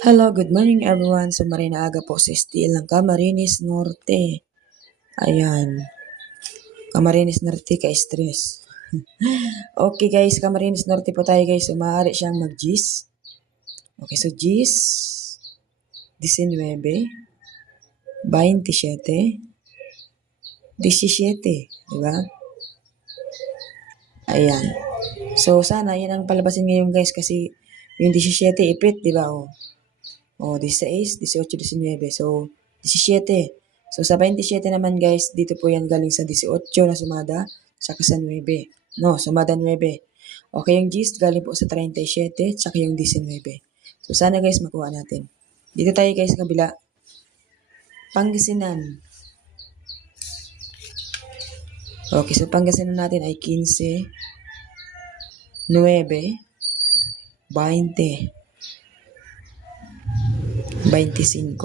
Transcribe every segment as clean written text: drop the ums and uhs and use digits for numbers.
Hello, good morning everyone. So marina aga po sa Steel ng Camarines Norte. Ayan, Camarines Norte ka-stress. Okay guys, Camarines Norte po tayo guys. So maaari siyang mag-gis. Okay, so gis 19, 27, 17, diba? Ayan. So sana yan ang palabasin ngayon guys kasi yung 17 ipit, diba? O, 16, 18, 19. So, 17. So, sa 27 naman guys, dito po yan galing sa 18 na sumada, saka sa 9. No, sumada 9. Okay, yung gist galing po sa 37, saka yung 19. So, sana guys makuha natin. Dito tayo guys sa kabila. Pangasinan. Okay, so Pangasinan natin ay 15, 9, 20, 25.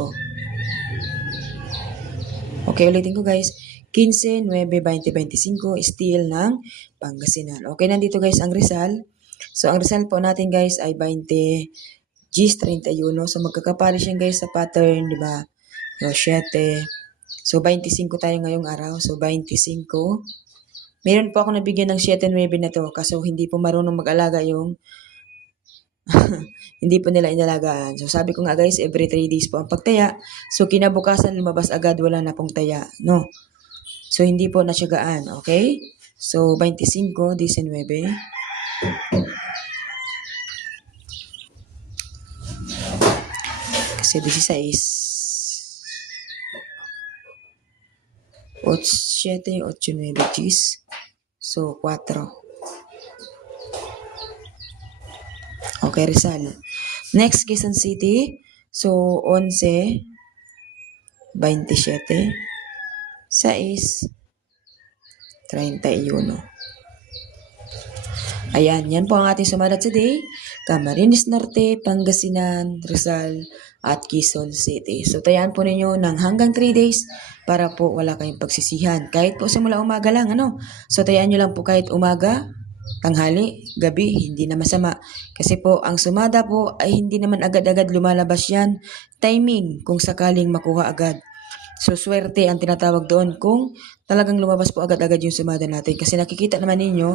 Okay, ulitin ko guys. 15, 9, 20, 25, steel ng Pangasinan. Okay, nandito guys ang Rizal. So, ang Rizal po natin guys ay 20, Gis 31. So, magkakapali siya guys sa pattern, di ba? So, 7. So, 25 tayo ngayong araw. So, 25. Meron po ako nabigyan ng 7, 9 na to. Kaso, hindi po marunong mag-alaga yung hindi po nila inalagaan. So, sabi ko nga guys, every 3 days po ang pagtaya. So, kinabukasan lumabas agad, wala na pong taya. No? So, hindi po nasyagaan. Okay? So, 25, 19. Kasi 16. 7, 8, 9, 10. So, 4. Okay, Rizal. Next, Quezon City. So, 11, 27, 6, 31. Ayan, yan po ang ating sumalat today. Camarines Norte, Pangasinan, Rizal, at Quezon City. So, tayaan po ninyo ng hanggang 3 days para po wala kayong pagsisihan. Kahit po simula umaga lang, ano? So, tayaan nyo lang po kahit umaga, tanghali, gabi, hindi na masama. Kasi po, ang sumada po ay hindi naman agad-agad lumalabas yan. Timing, kung sakaling makuha agad. So, swerte ang tinatawag doon kung talagang lumabas po agad-agad yung sumada natin. Kasi nakikita naman ninyo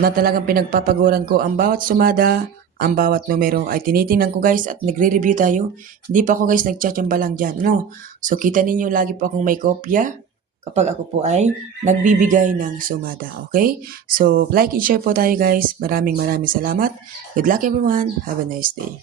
na talagang pinagpapaguran ko ang bawat sumada, ang bawat numero ay tinitingnan ko guys at nagre-review tayo. Hindi pa ako guys nagchatsamba lang dyan. No? So, kita ninyo lagi po akong may kopya kapag ako po ay nagbibigay ng sumada. Okay? So, like and share po tayo guys. Maraming salamat. Good luck everyone. Have a nice day.